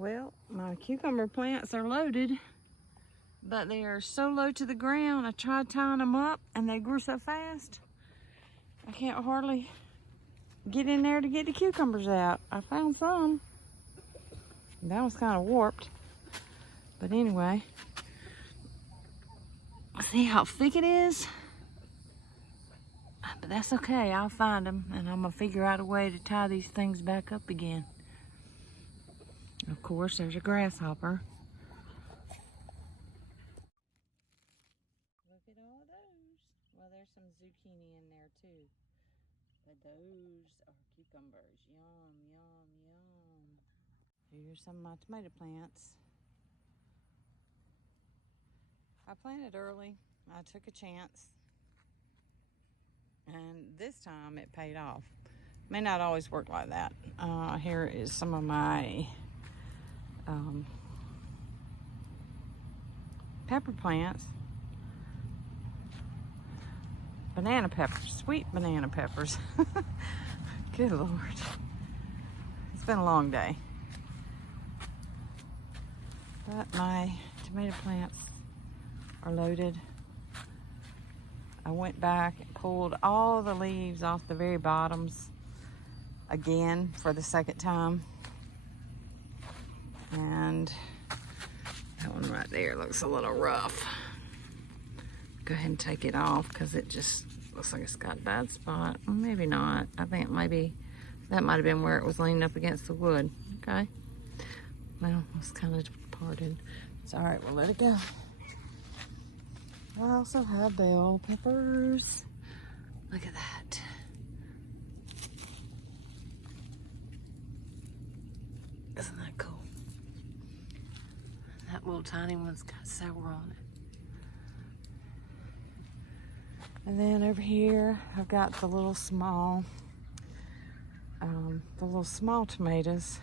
Well, my cucumber plants are loaded, but they are so low to the ground. I tried tying them up and they grew so fast. I can't hardly get in there to get the cucumbers out. I found some. That was kind of warped. But anyway, see how thick it is? But that's okay, I'll find them and I'm gonna figure out a way to tie these things back up again. Of course, there's a grasshopper. Look at all those. Well, there's some zucchini in there too. But those are cucumbers. Yum, yum, yum. Here's some of my tomato plants. I planted early. I took a chance. And this time it paid off. May not always work like that. Here is some of my pepper plants. Banana peppers, sweet banana peppers. Good Lord. It's been a long day. But my tomato plants are loaded. I went back and pulled all the leaves off the very bottoms again for the second time. And that one right there looks a little rough. Go ahead and take it off because it just looks like it's got a bad spot. Well, maybe not. I think maybe that might have been where it was leaning up against the wood. Okay. Well, it's kind of parted. It's all right, we'll let it go. I also have bell peppers. Look at that. Isn't that cool? That little tiny one's got sour on it. And then over here, I've got the little small tomatoes,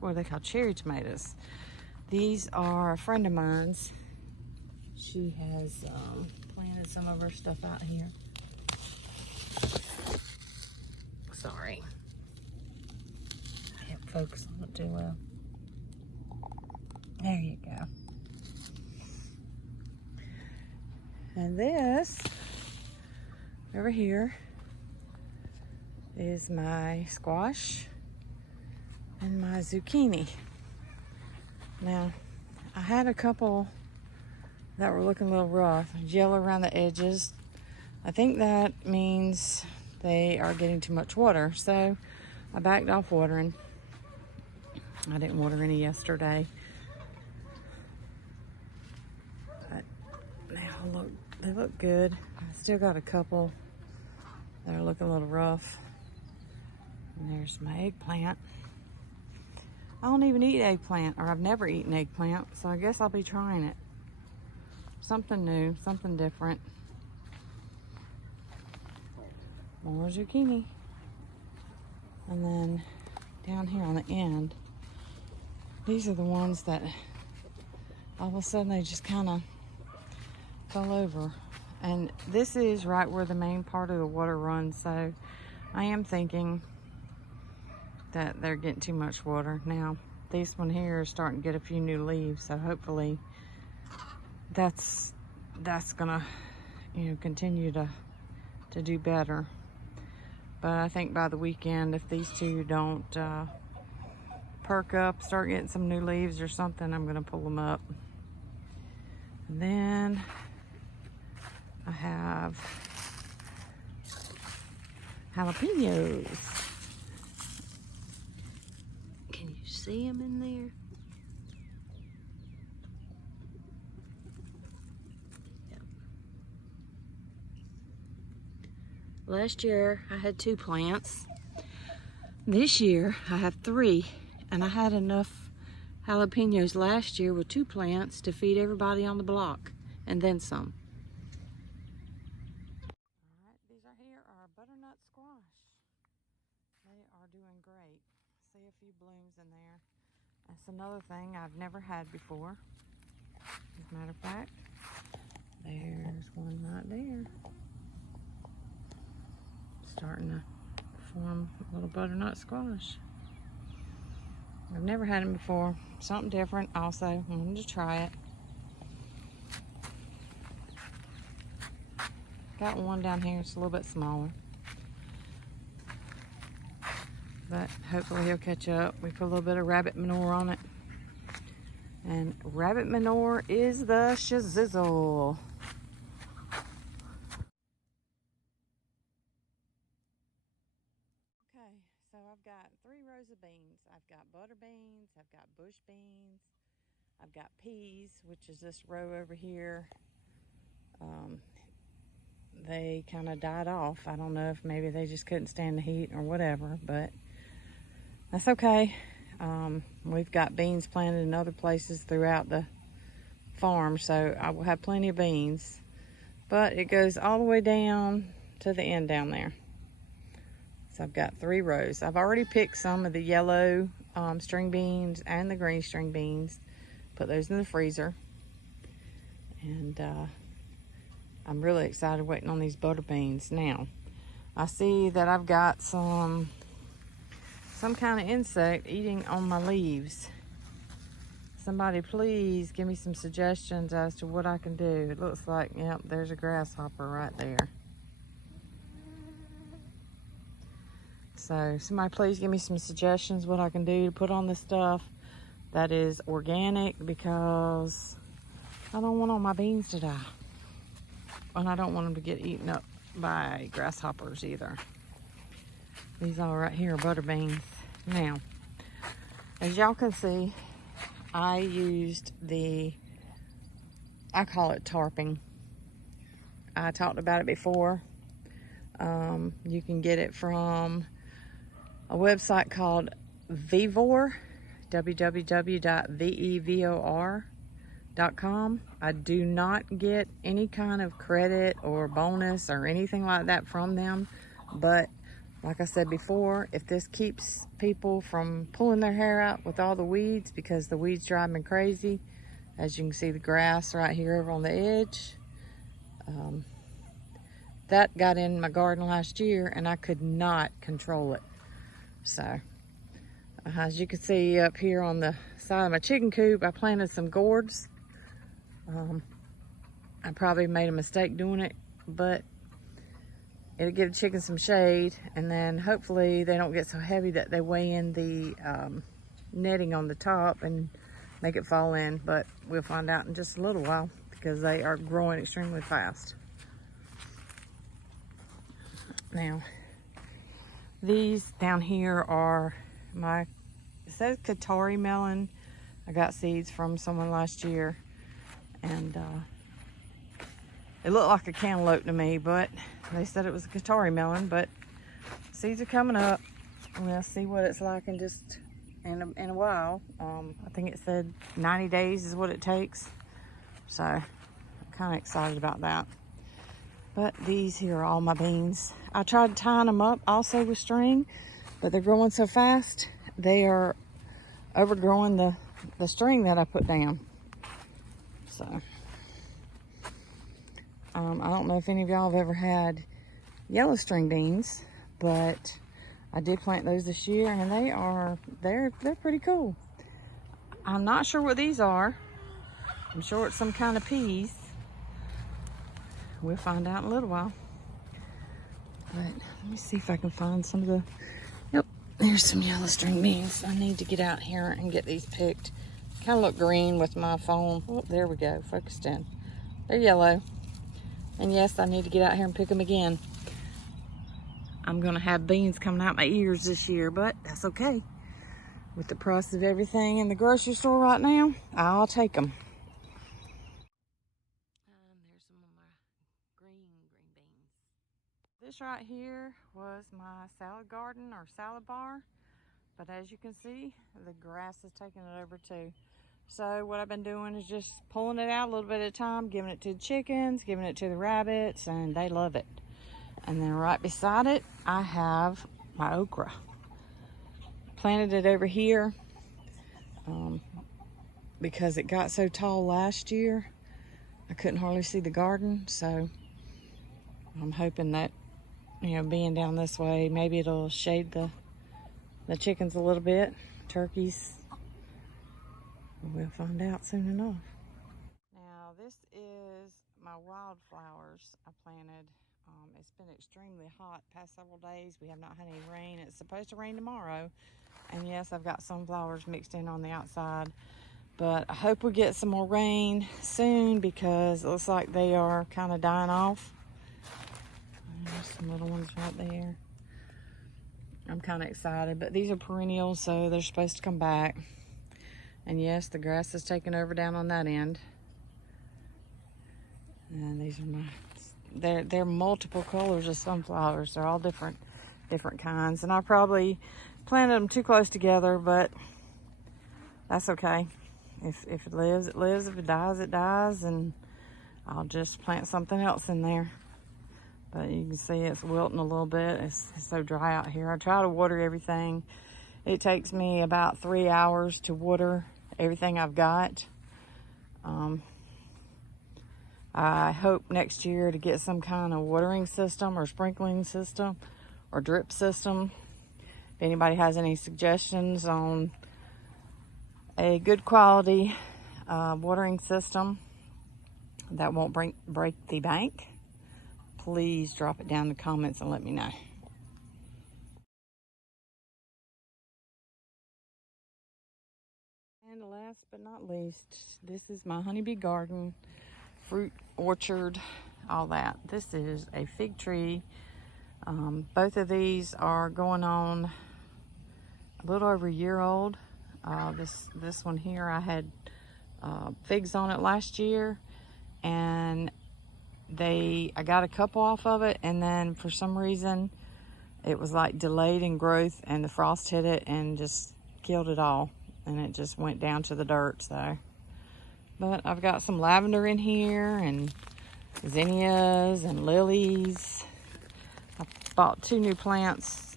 what are they called? Cherry tomatoes. These are a friend of mine's. She has planted some of her stuff out here. Sorry. I can't focus on it too well. There you go. And this over here is my squash and my zucchini. Now, I had a couple that were looking a little rough, yellow around the edges. I think that means they are getting too much water, so I backed off watering. I didn't water any yesterday. But now they look good. I still got a couple that are looking a little rough. And there's my eggplant. I don't even eat eggplant, or I've never eaten eggplant, so I guess I'll be trying it. Something new, something different. More zucchini. And then down here on the end, these are the ones that all of a sudden they just kind of fell over. And this is right where the main part of the water runs, so I am thinking that they're getting too much water. Now, this one here is starting to get a few new leaves, so hopefully that's gonna, continue to do better. But I think by the weekend, if these two don't perk up, start getting some new leaves or something, I'm gonna pull them up. And then I have jalapenos. Can you see them in there? Last year I had 2 plants. This year I have 3, and I had enough jalapenos last year with 2 plants to feed everybody on the block, and then some. Alright, these are here are butternut squash. They are doing great. See a few blooms in there. That's another thing I've never had before. As a matter of fact, there's one right there. Starting to form a little butternut squash. I've never had them before. Something different also. I wanted to try it. Got one down here. It's a little bit smaller. But hopefully he'll catch up. We put a little bit of rabbit manure on it. And rabbit manure is the shizzle. Okay, so I've got 3 rows of beans. I've got butter beans, I've got bush beans, I've got peas, which is this row over here. They kind of died off. I don't know if maybe they just couldn't stand the heat or whatever, but that's okay. We've got beans planted in other places throughout the farm, so I will have plenty of beans. But it goes all the way down to the end down there. So I've got 3 rows. I've already picked some of the yellow string beans and the green string beans. Put those in the freezer. And I'm really excited waiting on these butter beans. Now, I see that I've got some kind of insect eating on my leaves. Somebody please give me some suggestions as to what I can do. It looks like, yep, there's a grasshopper right there. So somebody please give me some suggestions what I can do to put on this stuff that is organic, because I don't want all my beans to die. And I don't want them to get eaten up by grasshoppers either. These all right here are butter beans. Now, as y'all can see, I used I call it tarping. I talked about it before. You can get it from a website called Vevor, www.vevor.com. I do not get any kind of credit or bonus or anything like that from them, but like I said before, if this keeps people from pulling their hair out with all the weeds, because the weeds drive me crazy, as you can see the grass right here over on the edge, that got in my garden last year and I could not control it. So as you can see up here on the side of my chicken coop, I planted some gourds. I probably made a mistake doing it, but it'll give the chickens some shade, and then hopefully they don't get so heavy that they weigh in the netting on the top and make it fall in. But we'll find out in just a little while, because they are growing extremely fast. Now, these down here are it says Qatari melon. I got seeds from someone last year, and it looked like a cantaloupe to me, but they said it was a Qatari melon. But seeds are coming up. We'll see what it's like in just in a while. I think it said 90 days is what it takes. So I'm kind of excited about that. But these here are all my beans. I tried tying them up also with string, but they're growing so fast, they are overgrowing the string that I put down. So I don't know if any of y'all have ever had yellow string beans, but I did plant those this year, and they're pretty cool. I'm not sure what these are. I'm sure it's some kind of peas. We'll find out in a little while. But let me see if I can find some of the, yep, there's some yellow string beans. I need to get out here and get these picked. Kind of look green with my phone. Oh, there we go, focused in. They're yellow. And yes, I need to get out here and pick them again. I'm gonna have beans coming out my ears this year, but that's okay. With the price of everything in the grocery store right now, I'll take them. There's some of my green beans. This right here was my salad garden or salad bar, but as you can see, the grass has taken it over too. So what I've been doing is just pulling it out a little bit at a time, giving it to the chickens, giving it to the rabbits, and they love it. And then right beside it, I have my okra. Planted it over here because it got so tall last year, I couldn't hardly see the garden. So I'm hoping that, being down this way, maybe it'll shade the chickens a little bit, turkeys, We'll find out soon enough. Now this is my wildflowers I planted. It's been extremely hot past several days. We have not had any rain. It's supposed to rain tomorrow. And yes, I've got sunflowers mixed in on the outside. But I hope we get some more rain soon because it looks like they are kind of dying off. There's some little ones right there. I'm kind of excited, but these are perennials, so they're supposed to come back. And yes, the grass is taking over down on that end. And these are my, they're multiple colors of sunflowers. They're all different kinds. And I probably planted them too close together, but that's okay. If it lives, it lives. If it dies, it dies. And I'll just plant something else in there. But you can see it's wilting a little bit. It's so dry out here. I try to water everything. It takes me about 3 hours to water everything I've got. I hope next year to get some kind of watering system or sprinkling system or drip system. If anybody has any suggestions on a good quality watering system that won't break the bank, please drop it down in the comments and let me know. And last but not least, this is my honeybee garden, fruit orchard, all that. This is a fig tree. Both of these are going on a little over a year old. This one here, I had figs on it last year, and I got a couple off of it, and then for some reason it was like delayed in growth, and the frost hit it and just killed it all, and it just went down to the dirt. So, but I've got some lavender in here and zinnias and lilies. I bought 2 new plants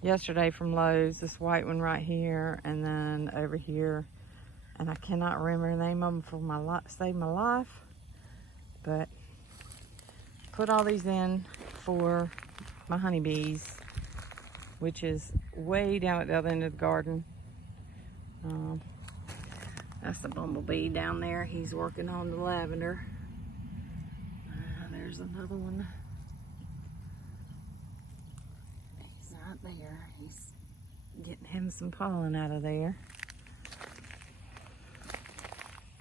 yesterday from Lowe's, this white one right here, and then over here, and I cannot remember the name of them for save my life, but put all these in for my honeybees, which is way down at the other end of the garden. That's the bumblebee down there. He's working on the lavender. There's another one. He's right there. He's getting him some pollen out of there.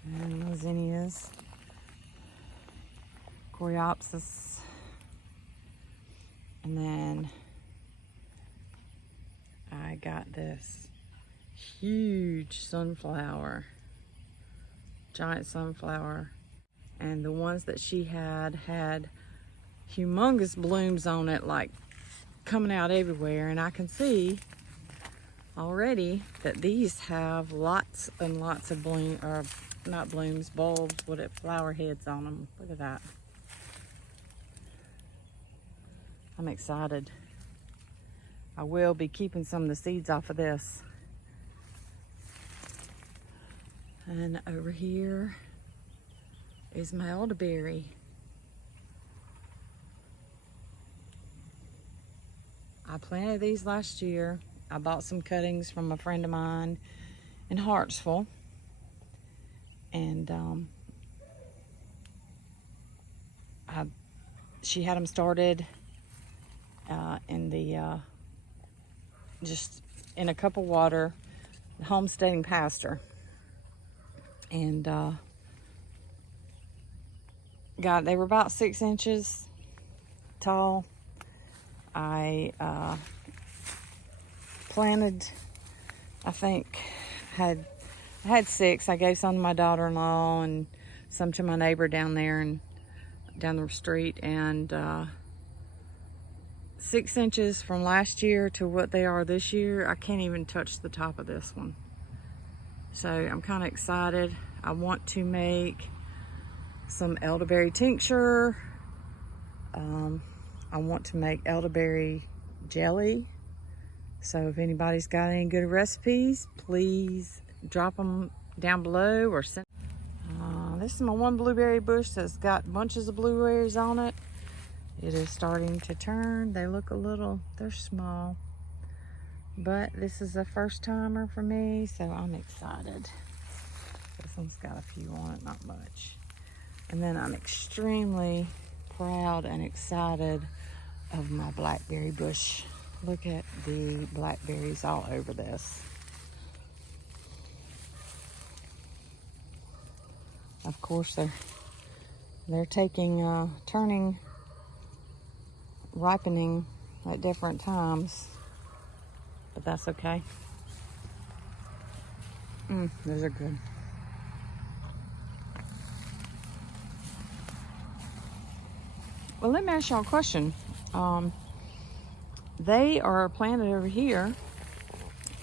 And the zinnias. Coreopsis. And then I got this huge sunflower. Giant sunflower. And the ones that she had humongous blooms on it, like coming out everywhere. And I can see already that these have lots and lots of bulbs, flower heads on them. Look at that. I'm excited. I will be keeping some of the seeds off of this. And over here is my elderberry. I planted these last year. I bought some cuttings from a friend of mine in Hartsville. And she had them started just in a cup of water, homesteading pasture. And they were about 6 inches tall. I planted, I think, I had 6. I gave some to my daughter-in-law and some to my neighbor down there and down the street. And 6 inches from last year to what they are this year. I can't even touch the top of this one. So I'm kind of excited. I want to make some elderberry tincture. I want to make elderberry jelly. So if anybody's got any good recipes, please drop them down below or send. This is my one blueberry bush that's got bunches of blueberries on it. It is starting to turn. They look they're small. But this is a first timer for me, so I'm excited. This one's got a few on it, not much. And then I'm extremely proud and excited of my blackberry bush. Look at the blackberries all over this. Of course, they're turning, ripening at different times, but that's okay. Those are good. Well, let me ask y'all a question. They are planted over here,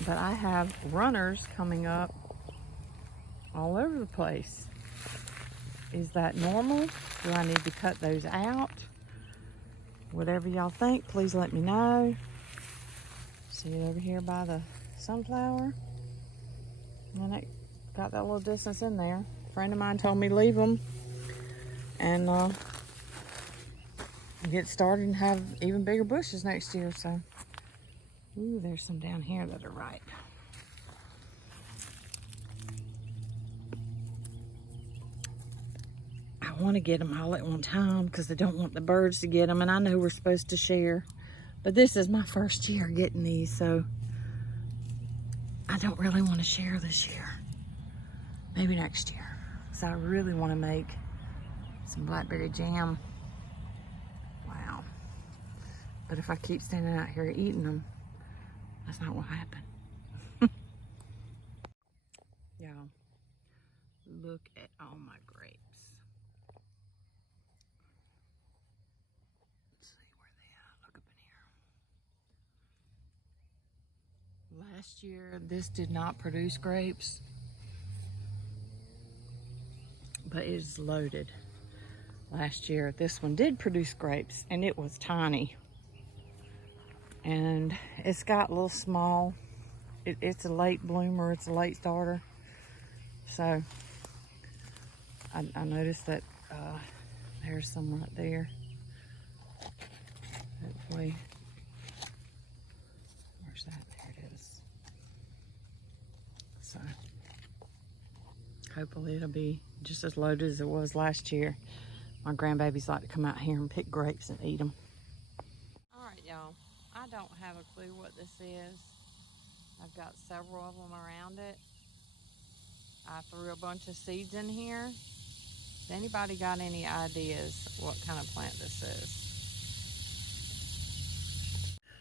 but I have runners coming up all over the place. Is that normal? Do I need to cut those out? Whatever y'all think, please let me know. See it over here by the sunflower? And it got that little distance in there. A friend of mine told me leave them and get started and have even bigger bushes next year. So, ooh, there's some down here that are ripe. I want to get them all at one time because I don't want the birds to get them, and I know we're supposed to share, but this is my first year getting these, so I don't really want to share this year. Maybe next year. So I really want to make some blackberry jam. Wow. But if I keep standing out here eating them, that's not what happened. Y'all, look at all my grapes. Let's see where they at. Look up in here. Last year, this did not produce grapes, but it is loaded. Last year, this one did produce grapes, and it was tiny. And it's got a little small. It's a late bloomer. It's a late starter. So I noticed that there's some right there. Hopefully, where's that? There it is. So hopefully it'll be just as loaded as it was last year. My grandbabies like to come out here and pick grapes and eat them. All right, y'all. I don't have a clue what this is. I've got several of them around it. I threw a bunch of seeds in here. Has anybody got any ideas what kind of plant this is?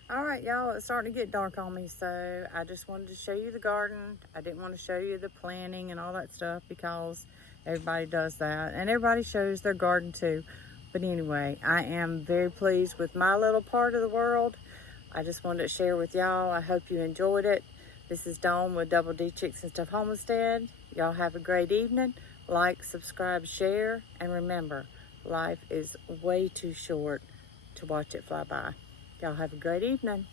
All right, y'all, it's starting to get dark on me, so I just wanted to show you the garden. I didn't want to show you the planting and all that stuff because everybody does that, and everybody shows their garden too. But anyway, I am very pleased with my little part of the world. I just wanted to share with y'all. I hope you enjoyed it. This is Dawn with Double D Chicks and Stuff Homestead. Y'all have a great evening. Like, subscribe, share, and remember, life is way too short to watch it fly by. Y'all have a great evening.